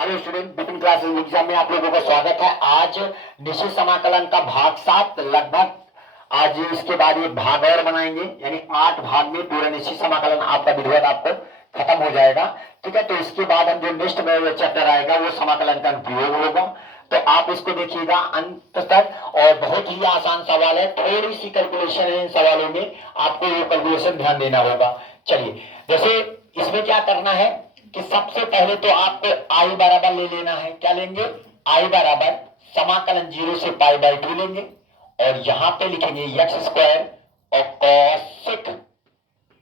Hello student, Bipin classes exam में आप लोगों का स्वागत है। आज निश्चित समाकलन का भाग 7 लगभग आज इसके बाद एक भाग और बनाएंगे, यानी 8 भाग में पूरा निश्चित समाकलन आपका विधिवत आपको खत्म हो जाएगा। ठीक है, तो इसके बाद हम जो नेक्स्ट में चैप्टर आएगा वो समाकलन का उपयोग होगा। तो आप इसको देखिएगा अंत तक, और बहुत ही आसान सवाल है, थोड़ी सी कैलकुलेशन है इन सवालों में, आपको वो कैलकुलेशन ध्यान देना होगा। चलिए, जैसे इसमें क्या करना है कि सबसे पहले तो आपको आई बराबर ले लेना है। क्या लेंगे? आई बराबर समाकलन 0 से पाई बाई 2 लेंगे, और यहां पे लिखेंगे एक्स स्क्वायर और कॉसेक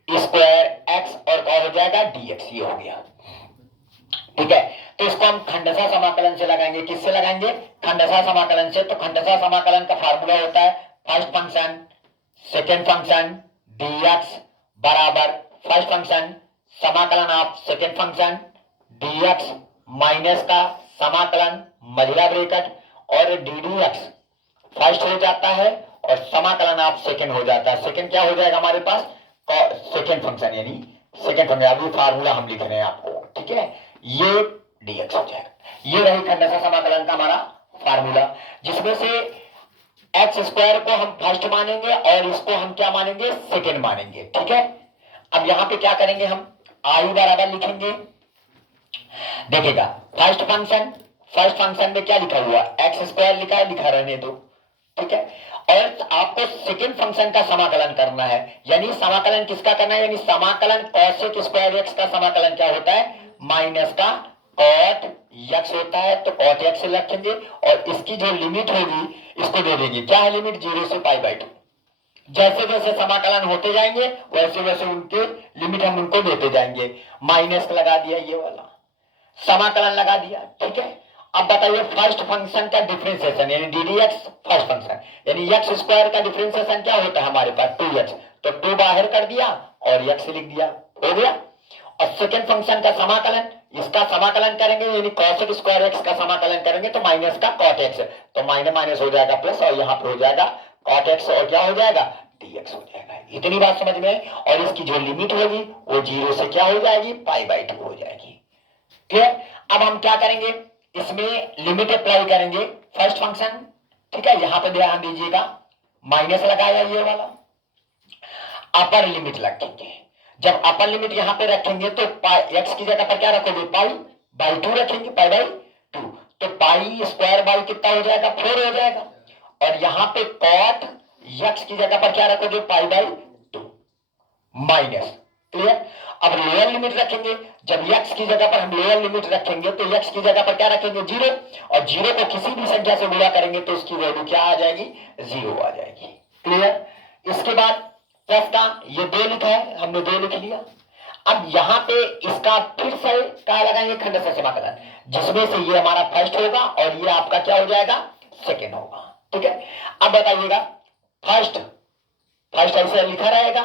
स्क्वायर एक्स, और क्या हो जाएगा? डीएक्स। ये हो गया। ठीक है, तो इसको हम खंडशः समाकलन से लगाएंगे। किससे लगाएंगे? खंडशः समाकलन से। तो खंडशः समाकलन का फार्मूला होता है first function second function dx बराबर फर्स्ट फंक्शन समाकलन आप सेकेंड फंक्शन dx माइनस का समाकलन मझला ब्रैकेट और ddx फर्स्ट हो जाता है, और समाकलन आप सेकेंड हो जाता है। सेकेंड क्या हो जाएगा हमारे पास? सेकेंड फंक्शन, यानी सेकेंड फंक्शन। अभी फार्मूला हम लिख रहे हैं आपको। ठीक है, ये dx हो जाएगा। ये रही खंडशः समाकलन का हमारा फार्मूला, जिसमें से एक्स स्क्वायर को हम फर्स्ट मानेंगे और इसको हम क्या मानेंगे? सेकेंड मानेंगे। ठीक है, अब यहां पे क्या करेंगे? हम आई बराबर लिखेंगे। देखिएगा, फर्स्ट फंक्शन में क्या लिखा हुआ? एक्स स्क्वायर लिखा है, लिखा रहने दो। ठीक है, और आपको सेकेंड फंक्शन का समाकलन करना है। यानी समाकलन किसका करना है? यानी समाकलन कॉसेक स्क्वायर एक्स का समाकलन क्या होता है? माइनस का कॉट एक्स होता है। तो कॉट एक्स रखेंगे, और इसकी जो लिमिट होगी इसको दे देंगे। क्या है लिमिट? 0 से पाई बाई 2। जैसे जैसे समाकलन होते जाएंगे वैसे वैसे उनके लिमिट हम उनको देते जाएंगे। माइनस लगा दिया, ये वाला समाकलन लगा दिया। ठीक है, अब बताइए फर्स्ट फंक्शन का डिफरेंशिएशन यानी ddx फर्स्ट फंक्शन, यानी एक्स स्क्वायर का डिफरेंशिएशन क्या होता है हमारे पास? 2x। तो 2 बाहर कर दिया और x लिख दिया, हो गया। और सेकेंड फंक्शन का समाकलन, इसका समाकलन करेंगे यानी कॉसेक स्क्वायर एक्स का समाकलन करेंगे तो माइनस का कॉट एक्स, तो माइनस माइनस हो जाएगा प्लस, और यहाँ पे हो जाएगा कॉट एक्स, और क्या हो जाएगा? dx हो जाएगा। इतनी बात समझ में? और इसकी जो लिमिट होगी वो 0 से क्या हो जाएगी? पाई बाई 2 हो जाएगी। क्लियर? अब हम क्या करेंगे? इसमें लिमिट अप्लाई करेंगे फर्स्ट फंक्शन। ठीक है, यहां पे ध्यान दीजिएगा, माइनस लगाया ये वाला, अपर लिमिट रखेंगे। जब अपर लिमिट यहां पे रखेंगे तो एक्स की जगह पर क्या रखोगे? पाई बाई 2 रखेंगे, पाई बाई 2। तो पाई स्क्वायर बाई कितना हो जाएगा? 4 हो जाएगा। और यहां पे कॉट एक्स की जगह पर क्या रखोगे? Pi by 2 minus. क्लियर? अब लोअर लिमिट रखेंगे। जब x की जगह पर हम लोअर लिमिट रखेंगे तो x की जगह पर क्या रखेंगे? 0, और 0 को किसी भी संख्या से गुणा करेंगे तो इसकी वैल्यू क्या आ जाएगी? 0 आ जाएगी। क्लियर? इसके बाद प्लस का ये 2 लिखा है, हमने 2 लिख लिया। अब यहां पे इसका फिर से क्या लगाएंगे? खंडशः समाकलन, जिसमें से ये हमारा फर्स्ट होगा और ये आपका क्या हो जाएगा? सेकेंड होगा। ठीक है, अब बताइएगा फर्स्ट ऐसे लिखा रहेगा।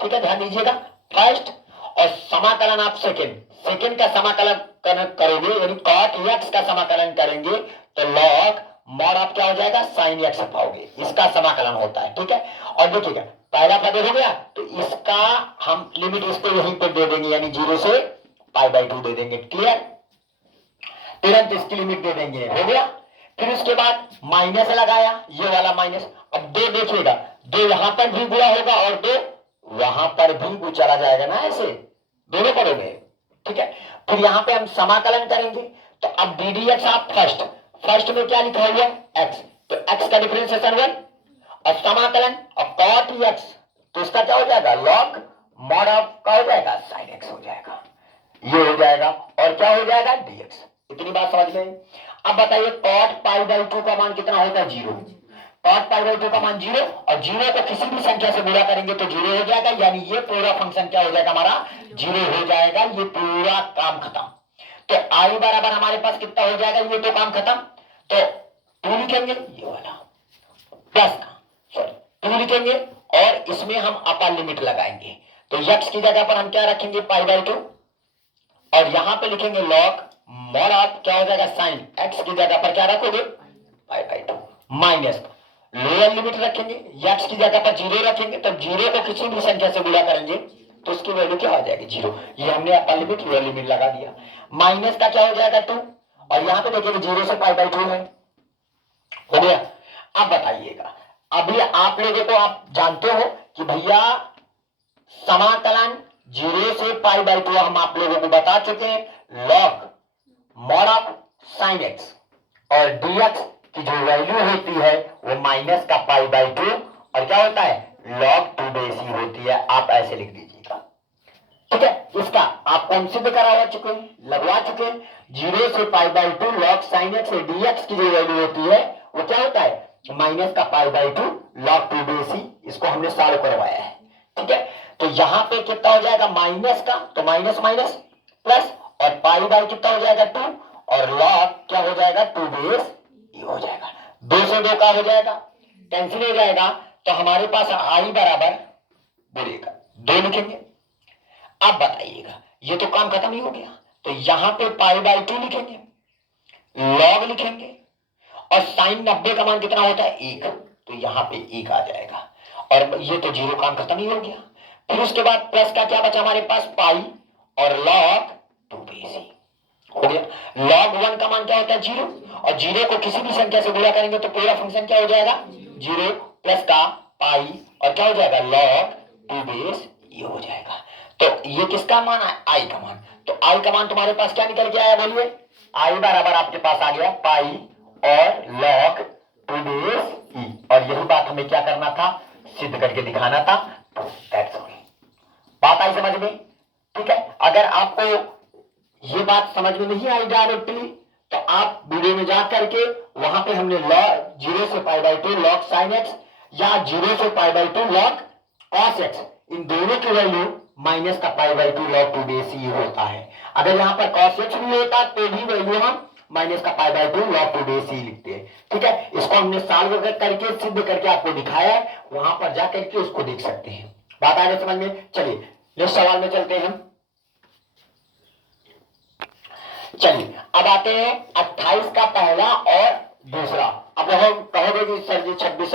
ठीक है, ध्यान दीजिएगा, फर्स्ट और समाकलन आप सेकेंड का समाकलन करोगे, यानी कॉट एक्स का समाकलन करेंगे तो लॉग मॉड आप क्या हो जाएगा? साइन एक्स पाओगे। इसका समाकलन होता है। ठीक है, और देखिएगा पहला पद हो गया, तो इसका हम लिमिट इसको यहीं पर दे देंगे, यानी 0 से पाई बाई 2 दे देंगे। क्लियर? तुरंत इसकी लिमिट दे देंगे, हो गया। फिर उसके बाद माइनस लगाया, ये वाला माइनस। अब 2 देखिएगा, 2 यहां पर भी गुणा होगा और 2 वहां पर भी चला जाएगा ना, ऐसे दोनों करोगे। ठीक है, फिर यहां पे हम समाकलन करेंगे। तो अब ddx आप फर्स्ट में क्या लिखा हुआ है? x, तो x का डिफरेंशिएशन 1, और समाकलन और cot x, तो इसका क्या हो जाएगा? log mod ऑफ का हो जाएगा? sin x हो जाएगा। ये हो जाएगा, और क्या हो जाएगा? dx। इतनी बात समझ में? अब बताइए cot पाई बाई 2 का मान कितना होता है? 0। cot पाई बाई 2 का मान 0, और 0 को किसी भी संख्या से गुणा करेंगे तो 0 हो जाएगा, यानी ये पूरा फंक्शन क्या हो जाएगा? हमारा 0 हो जाएगा। ये पूरा काम खत्म। तो आई बराबर हमारे पास कितना हो जाएगा? ये तो काम खत्म। तो 2 लिखेंगे, ये वाला प्लस का, सॉरी 2 लिखेंगे, और इसमें हम अपर लिमिट लगाएंगे। तो x की जगह पर हम क्या रखेंगे? पाई बाई 2, और यहां पे लिखेंगे लॉग मॉड ऑफ क्या हो जाएगा? साइन x की जगह पर क्या रखोगे? Pi by 2 minus lower limit रखेंगे, x की जगह पर 0 रखेंगे, तो 0 को किसी भी संख्या से गुणा करेंगे तो उसकी वैल्यू क्या आ जाएगी? 0। ये हमने अपर लिमिट लोअर लिमिट लगा दिया। माइनस का क्या हो जाएगा? 2, और यहाँ पे देखिए 0 से पाई बाई 2 है, हो गया। अब बताइएगा, अभी आप लोगों को आप जानते हो कि भैया समाकलन 0 से पाई बाई 2 हम आप लोगों को बता चुके हैं, log mod of sine x और dx की जो वैल्यू होती है वो माइनस का पाई बाई 2 और क्या होता है log 2 बेस ही होती है। आप ऐसे लिख दीजिएगा, ठीक है। इसका आप कौन सिद्ध करा चुके हैं, लगवा चुके हैं। 0 से pi by 2 log sin x से dx की जो वैल्यू होती है वो क्या होता है माइनस का पाई बाई 2 log 2 बेस ही। इसको हमने सॉल्व करवाया है, ठीक है। तो यहां पे कितना हो जाएगा माइनस का, तो माइनस माइनस प्लस और पाई बाई कितना हो जाएगा 2 और log क्या हो जाएगा 2 बेस ये हो जाएगा। 2 से 2 का हो जाएगा, कैंसिल हो जाएगा, तो हमारे पास आई बराबर बोलिएगा 2 लिखेंगे। अब बताइएगा ये तो काम खत्म ही हो गया, तो यहां पे पाई बाई 2 लिखेंगे, log लिखेंगे और साइन 90 का मान कितना होता है 1, तो यहां पे 1 आ जाएगा और ये तो 0 काम खत्म ही हो गया। फिर उसके बाद प्लस का क्या बचा हमारे पास पाई और log 2 बेस हो गया। log 1 का मान क्या होता है 0 और 0 को किसी भी संख्या से गुणा करेंगे तो पूरा फंक्शन क्या हो जाएगा 0 प्लस का पाई और क्या हो जाएगा log 2 बेस ये हो जाएगा। तो ये किसका मान है आई का मान, तो आई का मान तुम्हारे पास क्या निकल के आया बोलिए, आई बराबर आपके पास आ गया पाई और log 2 बेस ई। और यही बात हमें क्या करना था सिद्ध करके दिखाना था। बात आई समझ में, ठीक है। अगर आपको ये बात समझ में नहीं आई डायरेक्टली तो आप वीडियो में जा करके वहां पे हमने log 0 से pi by 2 log sin x या 0 से pi by 2 log cos x, इन दोनों की वैल्यू माइनस का पाई बाई 2 log 2 बेस ही होता है। अगर यहाँ पर cos x भी होता तो भी वैल्यू हम माइनस का पाई बाई 2 log 2 बेस ही लिखते हैं, ठीक है। इसको हमने सॉल्व करके सिद्ध करके आपको दिखाया है, वहां पर जा करके उसको देख सकते हैं। बात आ रही समझ में। चलिए नेक्स्ट सवाल में चलते हैं हम। चलिए अब आते हैं 28 का पहला और दूसरा। अब हम कहोगे कि सर जी 26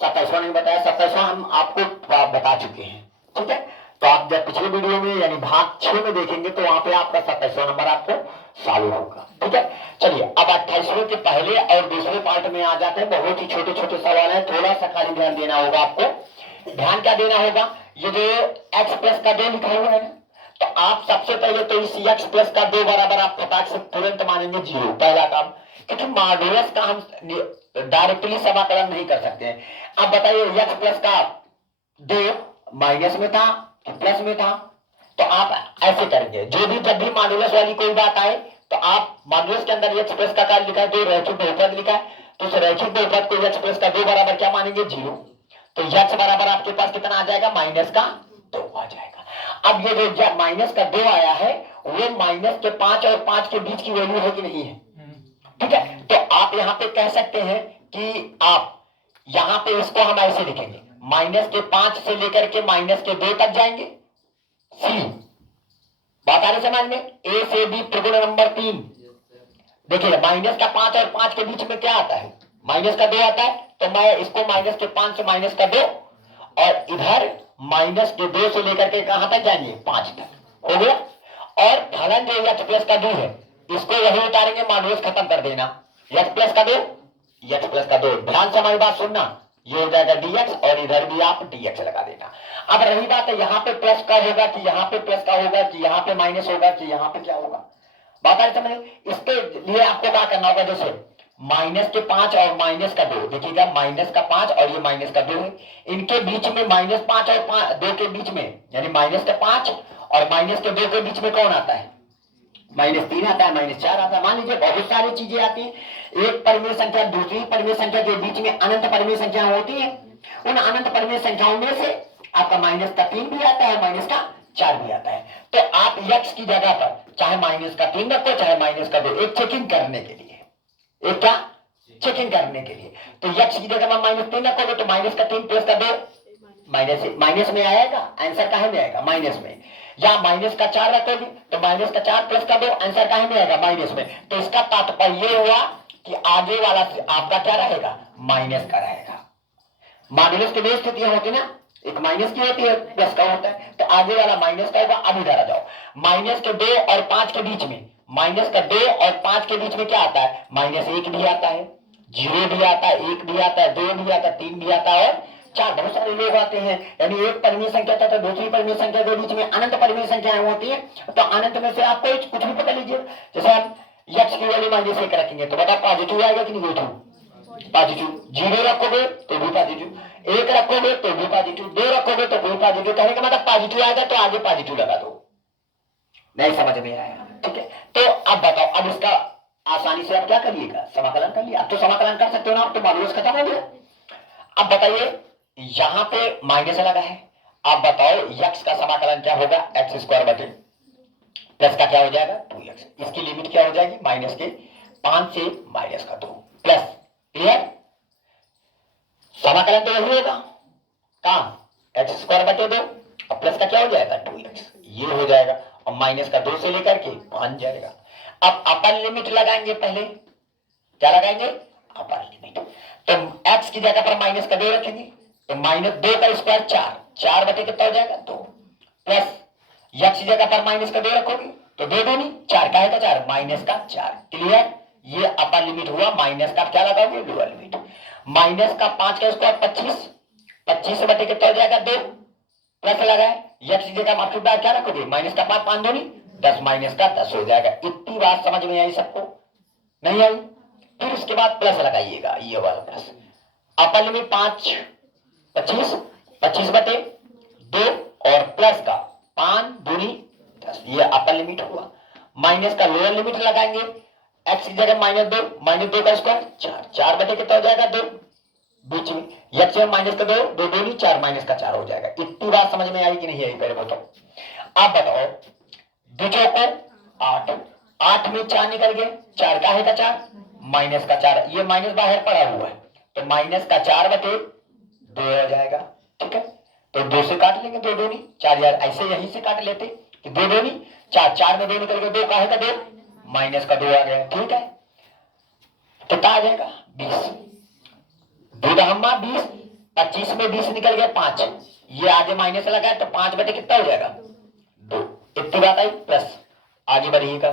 27वां नहीं बताया, 27वां हम आपको बता चुके हैं, ठीक है। तो आप जब पिछले वीडियो में यानी भाग 6 में देखेंगे तो वहां पे आपका 27वां नंबर आपको सॉल्व होगा, ठीक है। चलिए अब 28वें के पहले और दूसरे पार्ट में आ जाते हैं। बहुत ही छोटे छोटे सवाल है, थोड़ा सा खाली ध्यान देना होगा आपको। ध्यान क्या देना होगा, ये जो x प्लस का 2 लिखा हुआ है ना, तो आप सबसे पहले तो इस x प्लस का 2 बराबर आप फटाक से तुरंत मानेंगे 0, पहला काम, क्योंकि मॉडुलस का हम डायरेक्टली समाकलन नहीं कर सकते हैं। अब बताइए x प्लस का 2 माइनस में था कि प्लस में था, तो आप ऐसे करेंगे जो भी जब भी मॉडुलस वाली कोई बात आए तो आप मॉडुलस के अंदर x प्लस का कार्य लिखा है 2 रैखिक बहुपद लिखा है, तो उस रैखिक बहुपद को x प्लस का 2 बराबर क्या मानेंगे 0, तो x बराबर आपके पास कितना आ जाएगा माइनस का 2 आ जाएगा। अब ये जो माइनस का 2 आया है वो माइनस के 5 और 5 के बीच की वैल्यू है कि नहीं है, ठीक है। तो आप यहाँ पे कह सकते हैं कि आप यहाँ पे इसको हम ऐसे लिखेंगे, माइनस के 5 से लेकर के माइनस के 2 तक जाएंगे सी। बात आ रही समझ में, ए से बी त्रिकोण नंबर 3। देखिए माइनस का 5 और 5 के बीच में क्या आता है माइनस का 2 आता है, तो मैं इसको माइनस के 5 से माइनस का 2 और इधर माइनस के 2 से लेकर के कहां तक जाएंगे 5 तक, हो गया। और फलन जो x प्लस का 2 है इसको वही उतारेंगे, मॉडुलस खत्म कर देना, x प्लस का 2 x प्लस का 2। ध्यान से हमारी बात सुनना, ये हो जाएगा dx और इधर भी आप dx लगा देना। अब रही बात है यहाँ पे प्लस का होगा कि यहाँ पे प्लस का होगा कि यहाँ पे माइनस होगा कि यहाँ पे क्या होगा, बात आ रही समझ। इसके लिए आपको क्या करना होगा, जैसे माइनस के 5 और माइनस का 2, देखिएगा माइनस का 5 और ये माइनस का 2 है, इनके बीच में माइनस 5 और 2 के बीच में यानी माइनस का 5 और माइनस के 2 के बीच में कौन आता है माइनस 3 आता है, माइनस 4 आता है। मान लीजिए बहुत सारी चीजें आती है, एक परिमेय संख्या दूसरी परिमेय संख्या के बीच में अनंत परिमेय संख्या होती है, उन अनंत परिमेय संख्याओं में से आपका माइनस का 3 भी आता है माइनस का 4 भी आता है। तो आप x की जगह पर चाहे माइनस का 3 रखो चाहे माइनस का 2, एक चेकिंग करने के लिए, एक क्या चेकिंग करने के लिए, तो x की जगह में माइनस 3 रखोगे तो माइनस का 3 प्लस का 2 माइनस में आएगा, आंसर कहां में आएगा माइनस में, या माइनस का 4 रखोगे तो माइनस का 4 प्लस का 2 आंसर कहां में आएगा माइनस में। तो इसका तात्पर्य हुआ कि आगे वाला आपका क्या रहेगा माइनस का रहेगा। मॉडुलस की दो स्थितियां होती ना, एक माइनस की होती है प्लस का होता है, तो आगे वाला माइनस का होगा। अब इधर आ जाओ, माइनस के 2 और 5 के बीच में माइनस का 2 और 5 के बीच में क्या आता है, -1 भी आता है, 0 भी आता है, 1 भी आता है, 2 भी आता है, 3 भी आता है और 4। बहुत सारे लोग आते हैं, यानी एक परिमेय संख्या था तो दूसरी परिमेय संख्या के बीच में अनंत परिमेय संख्याएं होती है, तो अनंत में से आप कुछ भी पकड़ लीजिए। जैसे हम x की वैल्यू -1 रखेंगे तो बता पॉजिटिव आएगा कि निगेटिव, पॉजिटिव। 0 रखोगे तो भी पॉजिटिव, 1 रखोगे तो भी पॉजिटिव, 2 रखोगे तो भी पॉजिटिव। कहने का मतलब पॉजिटिव आएगा तो आगे पॉजिटिव लगा दो। नहीं समझ में आया, ठीक है। तो अब बताओ, अब इसका आसानी से आप क्या करिएगा, समाकलन कर लिया। अब तो समाकलन कर सकते हो ना, अब तो मॉडुलस खत्म हो गया। अब बताइए यहां पे माइनस लगा है, अब बताओ x का समाकलन क्या होगा, x स्क्वायर बटे प्लस का क्या हो जाएगा 2x। इसकी लिमिट क्या हो जाएगी, माइनस के 5 से माइनस का 2 प्लस। क्लियर, समाकलन तो यही होगा, कहां x स्क्वायर बटे 2 और प्लस का क्या हो जाएगा 2x, ये हो जाएगा, और माइनस का 2 से लेकर के 5 जाएगा। अब अपर लिमिट लगाएंगे, पहले क्या लगाएंगे, अपर लिमिट। तो x की जगह पर माइनस का 2 रखेंगे तो -2 का स्क्वायर 4, 4 बटे कितना हो जाएगा 2, प्लस x की जगह पर माइनस का 2 रखोगे तो 2 2 नहीं 4 का है 4, माइनस का 4। क्लियर, ये अपर लिमिट हुआ। माइनस का क्या लगाओगे, लोअर लिमिट। माइनस का 5 का स्क्वायर 25, 25 बटे कितना हो जाएगा 2, प्लस लगाए x की जगह आपके बाद क्या रखोगे, माइनस का 5, 5 2 नहीं 10, माइनस का 10 हो जाएगा। इतनी बात समझ में आई सबको, नहीं आई? फिर उसके बाद प्लस लगाइएगा, ये वाला प्लस। अपर लिमिट 5 25, 25 बटे 2 और प्लस का 5 दूनी 10, ये अपर लिमिट हुआ। माइनस का लोअर लिमिट लगाएंगे, x की जगह -2, -2 का स्क्वायर 4, 4 बटे कितना हो जाएगा 2, बीच में x में माइनस का 2, 2 2 नहीं 4, माइनस का 4 हो जाएगा। इतनी बात समझ में आई कि नहीं आई, पहले बताओ। अब बताओ बीचों को 8, 8 में 4 निकल गए, 4 का है 4, माइनस का 4, ये माइनस बाहर पड़ा हुआ है तो माइनस का 4 बटे 2 हो जाएगा, ठीक है। तो 2 से काट लेंगे, 2 2 नहीं 4, यार ऐसे यहीं से काट लेते कि 2 2 नहीं 4, 4 में 2 निकल गए, 2 का है 2, माइनस का 2 आ गया, ठीक है। कितना आ जाएगा 20, 2 दहम्मा 20, 25 में 20 निकल गया 5, ये आगे माइनस लगा तो 5 बटे कितना हो जाएगा 2। इतनी बात आई, प्लस आगे बढ़िएगा,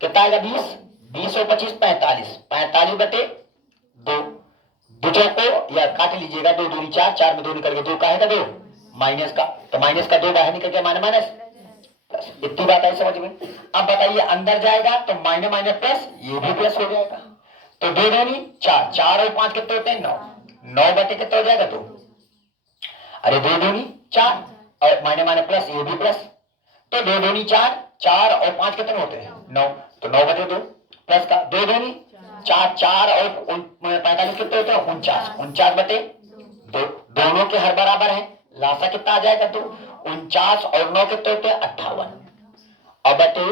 कितना आएगा 20, 20 और 25 45, 45 बटे 2, बुझो को या काट लीजिएगा, 2 दूनी 4, 4 में 2 निकल गया, 2 का है 2, माइनस का, तो माइनस का 2 बाहर निकल गया, माइनस प्लस। इतनी बात आई समझ में। अब बताइए अंदर जाएगा तो माइनस माइनस प्लस, ये भी प्लस हो जाएगा, तो 2 दूनी 4, 4 और 5 कितने होते हैं 9, 9 बटे कितना हो जाएगा 2, अरे 2 दूनी 4 और माइनस माइनस प्लस, ये भी प्लस, तो 2 दूनी 4, 4 और 5 कितने होते हैं 9, तो 9 बटे 2 प्लस का 2 दूनी 4, 4 और 45 कितने होते हैं 49, 49 बटे 2, दोनों के हर बराबर है, लासा कितना आ जाएगा तो 49 और 9 कितने होते हैं 58, और बटे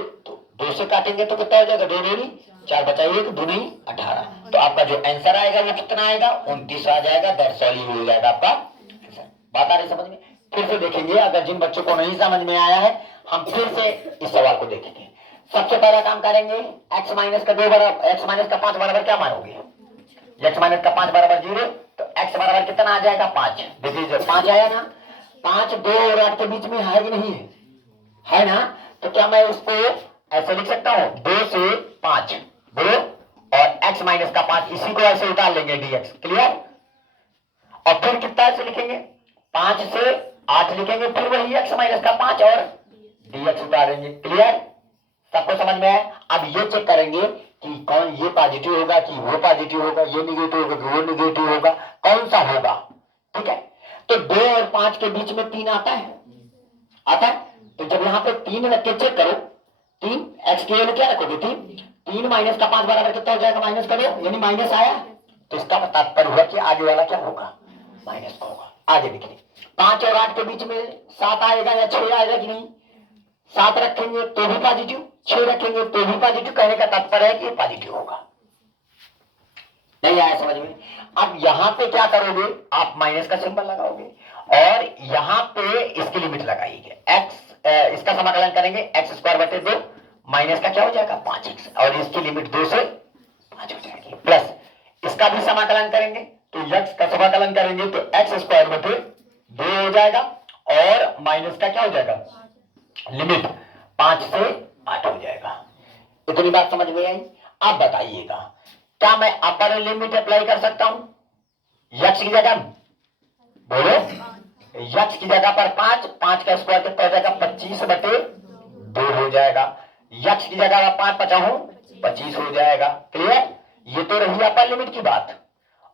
2 से काटेंगे तो कितना हो जाएगा 2 दूनी 4 बचा 1, 2 दूनी 18, तो आपका जो आंसर आएगा वो कितना आएगा 29 आ जाएगा। दैट्स ऑल, ये हो जाएगा आपका आंसर। बात आ रही समझ में? फिर से देखेंगे, अगर जिन बच्चों को नहीं समझ में आया है हम फिर से इस सवाल को देखेंगे। सबसे पहला काम करेंगे, x माइनस का 2 बराबर, x माइनस का 5 बराबर क्या मानोगे, x माइनस का 5 बराबर 0, तो x बराबर कितना आ जाएगा 5। देखिए जो 5 आया ना, 5 2 और 8 के बीच में है कि नहीं है, है ना, तो क्या मैं इसको ऐसे लिख सकता हूँ 2 से 5 2 और x माइनस का 5, इसी को ऐसे उतार लेंगे dx। क्लियर, और फिर कितना ऐसे लिखेंगे 5 से 8 लिखेंगे, फिर वही x माइनस का 5 और dx उतारेंगे। क्लियर, सबको समझ में है? अब ये चेक करेंगे कि कौन ये पॉजिटिव होगा कि वो पॉजिटिव होगा, ये निगेटिव होगा कि वो निगेटिव होगा, कौन सा होगा, ठीक है। तो 2 और 5 के बीच में 3 आता है, आता है, तो जब यहाँ पे 3 रख के चेक करो, 3 x के लिए क्या रखोगे 3 माइनस का 5 बराबर कितना हो जाएगा माइनस का 2, यानी माइनस आया, तो इसका तात्पर्य हुआ कि आगे वाला क्या होगा माइनस का होगा। आगे देखिए 5 और 8 के बीच में 7 आएगा या 6 आएगा कि नहीं, 7 रखेंगे तो भी पॉजिटिव, 6 रखेंगे तो भी पॉजिटिव, कहने का तात्पर्य है कि पॉजिटिव होगा। नहीं आया समझ में? अब यहां पे क्या करोगे, आप माइनस का सिंबल लगाओगे और यहां पे इसकी लिमिट लगाइए, x इसका समाकलन करेंगे x स्क्वायर बटे 2, माइनस का क्या हो जाएगा 5x, और इसकी लिमिट 2 से 5 हो जाएगी, प्लस इसका भी समाकलन करेंगे तो x का समाकलन करेंगे तो x स्क्वायर बटे 2 हो जाएगा, और माइनस का क्या हो जाएगा लिमिट 5 से 8 हो जाएगा। इतनी बात समझ में आई। अब बताइएगा, क्या मैं अपर लिमिट अप्लाई कर सकता हूं? यक्स की जगह बोलो, यक्स की जगह पर 5, 5 का स्क्वायर कितना हो जाएगा? 25/2 हो जाएगा। यक्स की जगह पर 5 बचा हूं 25 हो जाएगा। क्लियर? ये तो रही अपर लिमिट की बात।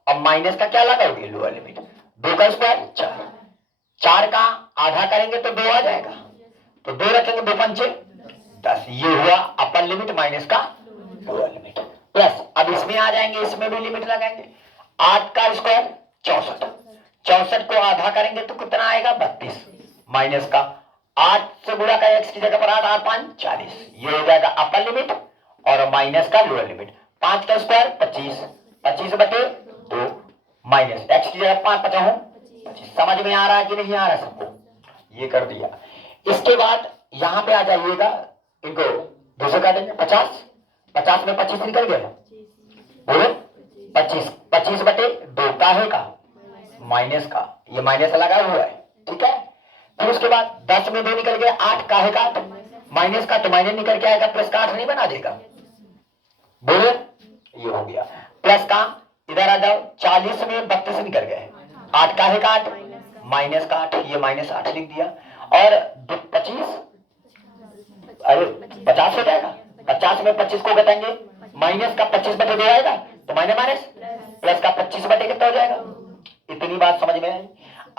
अब माइनस का क्या लगाओगे? Lower limit. 2 का स्क्वायर 4, 4 का आधा करेंगे तो 2 आ जाएगा, तो 2 रखेंगे, 2 पंचे 10। ये हुआ अपर लिमिट माइनस का लोअर लिमिट। प्लस अब इसमें आ जाएंगे, इसमें भी लिमिट लगाएंगे। 8 का स्क्वायर 64, 64 को आधा करेंगे तो कितना आएगा? 32 माइनस का 8 से गुणा का एक्स की जगह पर 8, 8 5 40। ये हो जाएगा अपर लिमिट और माइनस का लोअर लिमिट। 5 का स्क्वायर 25, 25/2 माइनस एक्स की जगह 5 बचा हूं 25। समझ में आ रहा है कि नहीं आ रहा सबको? ये कर दिया। इसके बाद यहां पे आ जाइएगा, इनको 2 से काटेंगे। 50, 50 में 25 निकल गया, बोलो 25, 25/2 का है का माइनस का, ये माइनस लगा हुआ है, ठीक है। फिर उसके बाद 10 में 2 निकल गया, 8 का है का माइनस का, तो माइनस निकल के आएगा, प्लस का 8 नहीं बना देगा, बोलो ये हो गया। प्लस का इधर आ जाओ, 40 में 32 निकल गए, 8 का है का 8 माइनस का 8, ये -8 लिख दिया। और 25, अरे 50 हो जाएगा, 50 में 25 को घटाएंगे, माइनस का 25/2 आएगा, तो माइनस माइनस प्लस का 25/2 कितना हो जाएगा? इतनी बात समझ में आई।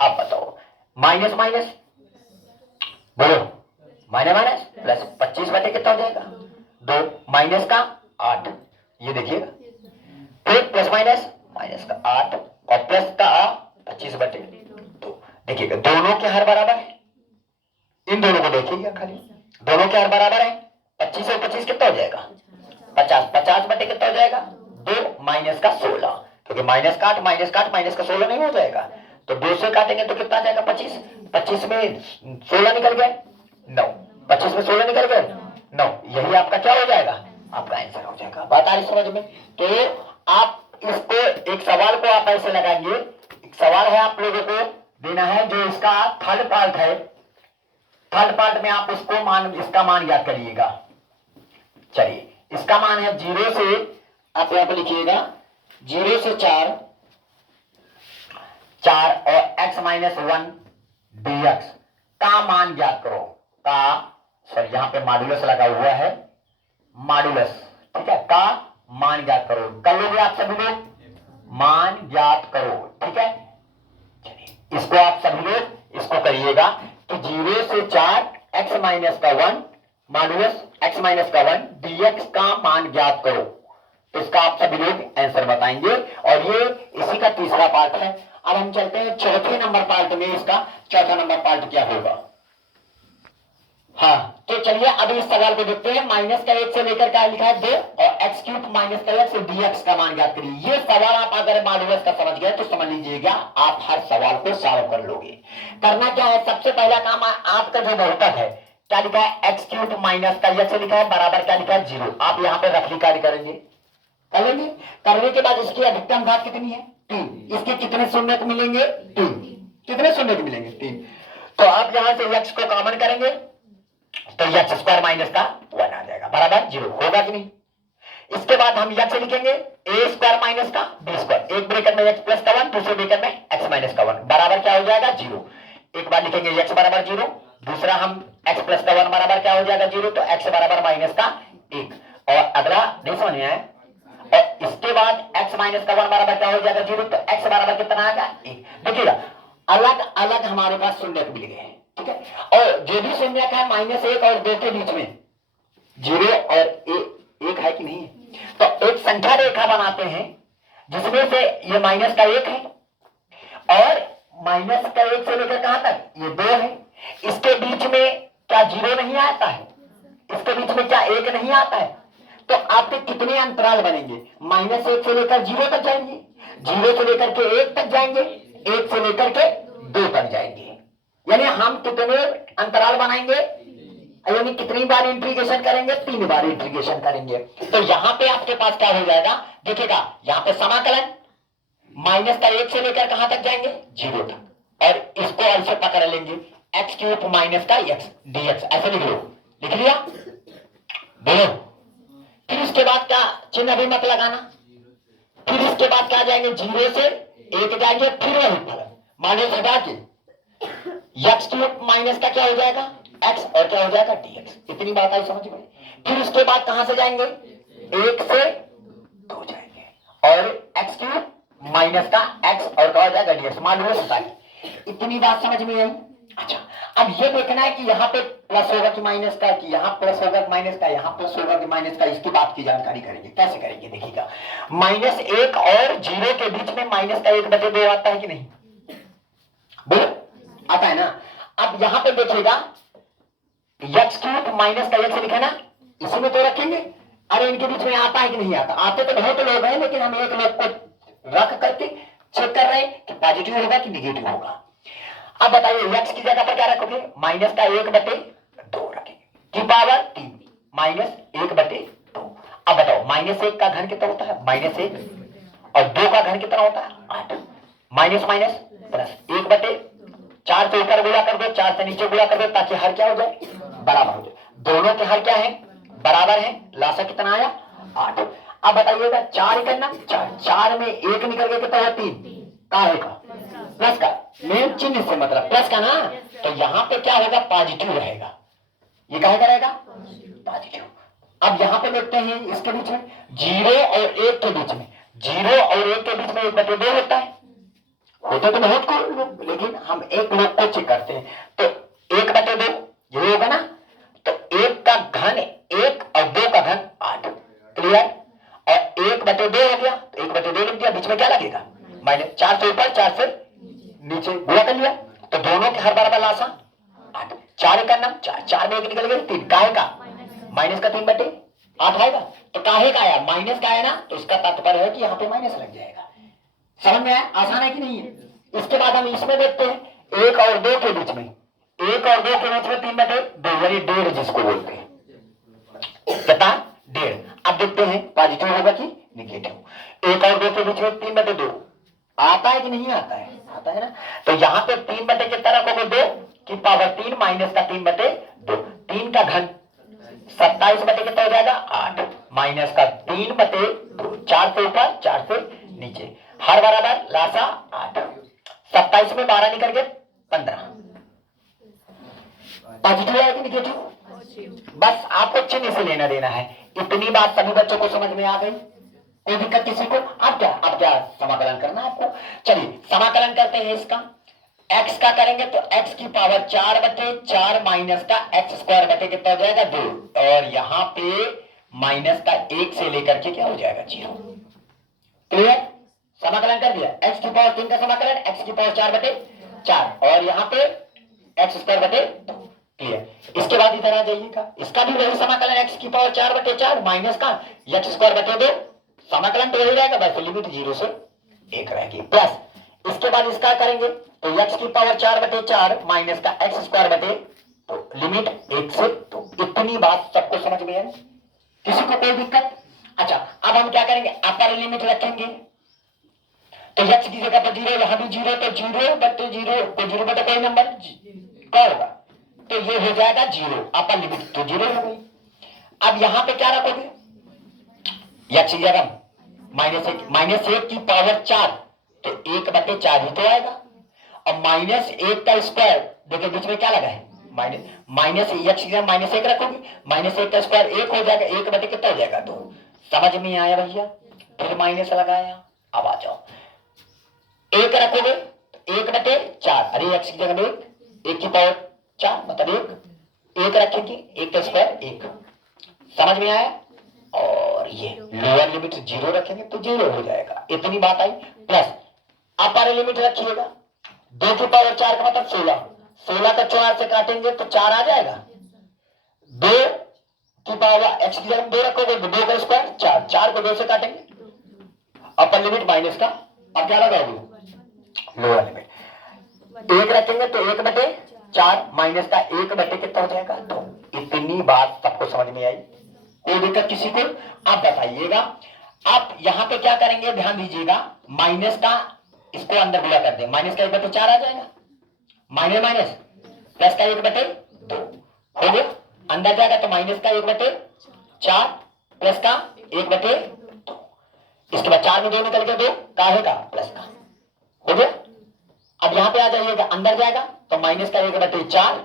अब बताओ, माइनस माइनस बोलो, माइनस माइनस प्लस 25/2 कितना हो जाएगा? 2 माइनस का 8, ये देखिएगा। फिर प्लस माइनस, माइनस का 8 और प्लस का 25/2। देखिएगा दोनों के हर बराबर है, इन दोनों को देखिएगा खाली, दोनों के हर बराबर है। 25 और 25 कितना हो जाएगा? 50, 50/2 कितना हो जाएगा? 2 माइनस का 16, क्योंकि माइनस का 8 माइनस का 8 माइनस का 16 नहीं हो जाएगा, तो 2 से काटेंगे तो कितना आ जाएगा? 25, 25 में 16 निकल गए 9, 25 में 16 निकल गए 9, यही आपका क्या हो जाएगा? आपका आंसर हो जाएगा। बात आ रही समझ में? तो आप इसको एक सवाल को आप ऐसे लगाएंगे, एक सवाल है आप लोगों को देना है, जो इसका थर्ड पार्ट है, थर्ड पार्ट में आप इसको मान, इसका मान याद करिएगा। चलिए, इसका मान है 0 से, आप यहां पर लिखिएगा 0 से 4 और x - 1 dx का मान ज्ञात करो। का सर यहां पे मॉड्यूलस लगा हुआ है, मॉड्यूलस, ठीक है। का मान ज्ञात करो, कर लोगे आप सभी लोग? मान ज्ञात करो, ठीक है। चलिए इसको आप सभी लोग इसको करिएगा कि 0 से 4 x - 1 मॉड्यूलस x - 1 dx का मान ज्ञात करो। इसका आप सभी लोग आंसर बताएंगे, और ये इसी का तीसरा पार्ट है। अब हम चलते हैं चौथे नंबर पार्ट में। इसका चौथा नंबर पार्ट क्या होगा? हाँ, तो चलिए अभी इस सवाल को देखते हैं। -1 से लेकर क्या लिखा है? 2 और x³ - x dx का मान ज्ञात करिए। ये सवाल आप अगर मॉड्यूलस का समझ गए तो समझ लीजिएगा आप हर सवाल को सॉल्व कर लोगे। करना क्या है? सबसे पहला काम आपका जो बहुपद है, क्या लिखा है? x³ माइनस का x लिखा है बराबर क्या लिखा है? 0। आप यहाँ पे रफली कार्य करेंगे, कर लेंगे। करने के बाद इसकी अधिकतम घात कितनी है? 3। इसके कितने शून्य मिलेंगे? 3। कितने शून्य मिलेंगे? 3। तो आप यहां से x को कॉमन करेंगे तो x² माइनस का 1 आ जाएगा, बराबर 0 होगा कि नहीं? इसके बाद हम x लिखेंगे a² माइनस का b², एक ब्रैकेट में x प्लस का 1, दूसरे ब्रैकेट में x माइनस का 1, बराबर क्या हो जाएगा? 0। एक बार लिखेंगे x बराबर 0, दूसरा हम x प्लस का 1 बराबर क्या हो जाएगा? 0। तो x बराबर माइनस का 1, और अगला नहीं समझ में आया? और इसके बाद x माइनस का 1 बराबर क्या हो जाएगा? 0। तो x बराबर कितना आएगा? 1। देखिएगा अलग अलग हमारे पास शून्य मिल गए हैं, ठीक है। और जो भी शून्य है -1 और 2 के बीच में 0 और 1 है कि नहीं? तो एक संख्या रेखा बनाते हैं जिसमें से ये माइनस का 1 है, और माइनस का 1 से लेकर कहां तक? ये 2 है। इसके बीच में क्या 0 नहीं आता है? इसके बीच में क्या 1 नहीं आता है? तो आपके कितने अंतराल बनेंगे? -1 से लेकर 0 तक जाएंगे, 0 से लेकर के 1 तक जाएंगे, 1 से लेकर के 2 तक जाएंगे। यानी हम कितने अंतराल बनाएंगे? यानी कितनी बार इंटीग्रेशन करेंगे? 3 बार इंटीग्रेशन करेंगे। तो यहां पे आपके पास क्या हो जाएगा? देखिएगा यहां पे समाकलन -1 से लेकर कहां तक जाएंगे? 0 तक, और इसको ऐसे पकड़ लेंगे x³ - x dx, ऐसे लिख लो। लिख लिया? बोलो इसके बाद क्या चिन्ह अभी मत लगाना, फिर इसके बाद क्या जाएंगे, 0 से 1 जाएंगे, फिर वही फलन माइनस हटा के एक्स क्यूब माइनस का क्या हो जाएगा एक्स, और क्या हो जाएगा dx। इतनी बात आई समझ में। फिर उसके बाद कहां से जाएंगे, 1 से 2 जाएंगे, और एक्स क्यूब माइनस का एक्स, और क्या हो जाएगा dx, मान लो 27। इतनी बात समझ में आई। अच्छा, अब ये देखना है कि यहाँ पे प्लस होगा कि माइनस का, कि यहाँ प्लस होगा कि माइनस का, यहाँ प्लस होगा कि माइनस का, इसकी बात की जानकारी करेंगे। कैसे करेंगे देखिएगा, -1 और 0 के बीच में माइनस का 1/2 आता है कि नहीं, बोलो आता है ना। अब यहाँ पे देखिएगा एक्स क्यूब माइनस का एक्स लिखा ना, इसी में तो रखेंगे। अरे इनके बीच में आता है कि नहीं आता, आते तो बहुत लोग हैं, लेकिन हम एक लोग को रख करके चेक कर रहे हैं कि पॉजिटिव होगा कि निगेटिव होगा। अब बताइए एक्स की जगह पर क्या रखोगे, माइनस का 1/2 रखेंगे, की पावर 3 -1/2। अब बताओ -1 का घन कितना होता है, -1, और 2 का घन कितना होता है 8, माइनस माइनस प्लस 1/4 से ऊपर गुणा कर दो, 4 से नीचे गुणा कर दो, ताकि हर क्या हो जाए, बराबर हो जाए। दोनों के हर क्या है, बराबर है। लासा कितना आया 8। अब बताइएगा 4 करना, 4 में 1 निकल गया कितना है 3, काहे का प्लस का, मेन चिन्ह से मतलब प्लस का ना, तो यहाँ पे क्या होगा पॉजिटिव रहेगा, ये काहे का रहेगा पॉजिटिव। अब यहाँ पे देखते हैं इसके बीच में 0 और 1 के बीच में, 0 और 1 के बीच में 1/2 होता है, होते तो बहुत को लोग, लेकिन हम एक लोग को चेक करते हैं। तो 1/2 ये होगा ना, तो 1 का घन 1 और 2 का घन 8, क्लियर। और 1/2 हो गया, तो 1/2 लिख दिया, बीच में क्या लगेगा माइनस, 4 से ऊपर 4 से नीचे गुणा कर लिया, तो दोनों के हर बराबर लासा 8, 4 का नाम 4, 4 में 1 निकल गया 3, काहे का माइनस का 3/8 आएगा। तो काहे का आया, माइनस का आया ना, तो इसका तात्पर्य है कि यहाँ पे माइनस लग जाएगा। समझ में आया, आसान है कि नहीं है। इसके बाद हम इसमें देखते हैं 1 और 2 के बीच में, 1 और 2 के बीच में 3/2 यानी 1.5 जिसको बोलते हैं, कितना 1.5। अब देखते हैं पॉजिटिव होगा कि निगेटिव। 1 और 2 के बीच में 3/2 आता है कि नहीं आता है, आता है ना। तो यहाँ पे 3 कितना रखोगे 2 की पावर 3 माइनस का 3/2, 3 का घन 27 कितना हो जाएगा 8, माइनस का 3/2, 4 से ऊपर 4 से नीचे, हर बराबर लासा 8, 27 में 12 निकल गए 15, पॉजिटिव है कि निगेटिव, बस आपको चिन्ह से लेना देना है। इतनी बात सभी बच्चों को समझ में आ गई, कोई दिक्कत किसी को। अब क्या समाकलन करना है आपको। चलिए समाकलन करते हैं इसका। x का करेंगे तो x की पावर 4/4 माइनस का x² बटे कितना हो जाएगा 2, और यहाँ पे माइनस का 1 से लेकर के क्या हो जाएगा 0, क्लियर। समाकलन कर दिया, x की पावर 3 का समाकलन x की पावर 4/4, और यहाँ पे x² बटे 2, क्लियर। इसके बाद इधर आ जाइएगा, इसका भी वही समाकलन x की पावर 4/4 माइनस का x² बटे 2, समाकलन तो वही रहेगा, बस लिमिट 0 से 1 रहेगी, प्लस इसके बाद इसका करेंगे तो x की पावर 4/4 माइनस का x² बटे, तो लिमिट 1 से 2। इतनी बात सबको समझ में है, किसी को कोई दिक्कत। अच्छा, अब हम क्या करेंगे, अपर लिमिट रखेंगे, तो x की जगह पर 0, यहाँ भी 0, तो 0/0 तो 0 कोई नंबर क्या होगा, तो ये हो जाएगा 0, अपर लिमिट तो 0 हो गई। अब यहाँ पे क्या रखोगे, x की जगह -1 की पावर 4, तो 1/4 ही तो आएगा, और -1 का स्क्वायर, देखिए बीच में क्या लगा है माइनस, x की जगह -1 रखोगे, -1 का स्क्वायर 1 हो जाएगा, 1 कितना हो जाएगा 2। समझ में आया भैया, फिर माइनस लगाया। अब आ जाओ, 1 रखोगे 1/4, अरे x की जगह 1 की पावर 4 मतलब 1 रखेंगे, 1 का स्क्वायर 1, समझ में आया। और ये लोअर लिमिट 0 रखेंगे तो 0 हो जाएगा, इतनी बात आई। प्लस अपर लिमिट रखिएगा, 2 की पावर 4 का मतलब 16, 16 का 4 से काटेंगे तो 4 आ जाएगा, 2 की पावर x की जगह 2 रखोगे, 2 का स्क्वायर 4, 4 को 2 से काटेंगे, अपर लिमिट माइनस का, अब क्या लगाओगे लोअर लिमिट, 1 रखेंगे तो 1/4 माइनस का 1 कितना हो जाएगा 2। इतनी बात सबको समझ में आई, कोई दिक्कत किसी को। आप बताइएगा, आप यहाँ पे क्या करेंगे ध्यान दीजिएगा, माइनस का इसको अंदर गुणा कर दे, माइनस का 1/4 आ जाएगा, माइनस माइनस प्लस का 1/2 हो गया, अंदर जाएगा तो माइनस का 1/4 प्लस का 1/2। इसके बाद 4 में 2 निकल के 2 काहे का प्लस का हो गया। अब यहां पे आ जाइएगा, अंदर जाएगा तो माइनस का 1/4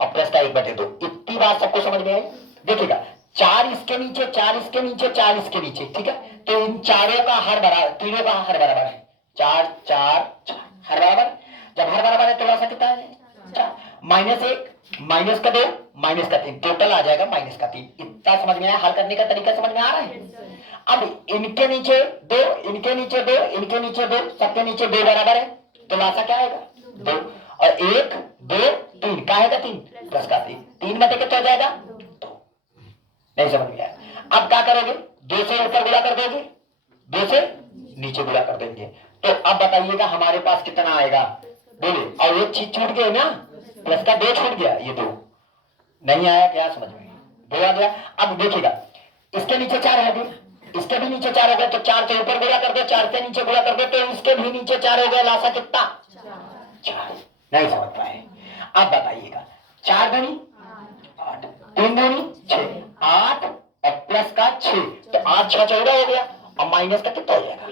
और प्लस का 1/2। इतनी बात सबको समझ में आई। देखिएगा 4 इसके नीचे, 4 इसके नीचे, 4 इसके नीचे, ठीक है। तो इन चारों का हर बराबर, तीनों का हर बराबर है 4 4 4 हर बराबर। जब हर बराबर है तो ऐसा कितना है 4 -1 माइनस का 2 माइनस का 3 टोटल आ जाएगा माइनस का 3। इतना समझ में आया? हल करने का तरीका समझ में आ रहा है? अब इनके नीचे 2, इनके नीचे 2, इनके नीचे 2, सबके नीचे 2 बराबर है तो लासा क्या आएगा 2 और 1 2 3 का आएगा 3 प्लस का 3 3 बटे कितना हो जाएगा 2। नहीं समझ में आया? अब क्या करोगे 2 से ऊपर गुणा कर दोगे, 2 से नीचे गुणा कर देंगे। तो अब बताइएगा हमारे पास कितना आएगा बोले। और एक चीज छूट गई ना, प्लस का 2 छूट गया, ये 2 नहीं आया क्या समझ में? 2 आ गया। अब देखिएगा इसके नीचे 4 हो गए, इसके भी नीचे 4 हो गए तो 4 से ऊपर गुणा कर दो, 4 से नीचे गुणा कर दो तो इसके भी नीचे 4 हो गए। लासा कितना 4। नहीं समझ पाए? अब बताइएगा 4 दूनी 8, 3 दूनी 6 8 और प्लस का 6 तो 8 6 14 हो गया और माइनस का कितना हो जाएगा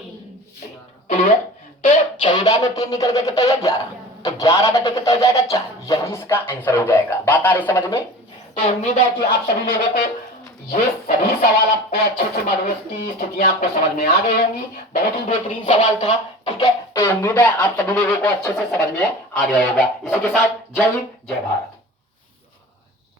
क्लियर। तो 14 में 3 निकल गया कितना हो गया 11 तो 11 बटे कितना हो जाएगा 4। यही इसका आंसर हो जाएगा। बात आ रही समझ में? तो उम्मीद है कि आप सभी लोगों को ये सभी सवाल आपको अच्छे से मॉडुलस की स्थितियां आपको समझ में आ गई होंगी। बहुत ही बेहतरीन सवाल था, ठीक है। तो उम्मीद है आप सभी लोगों को अच्छे से समझ में आ गया होगा। इसी के साथ जय हिंद जय भारत।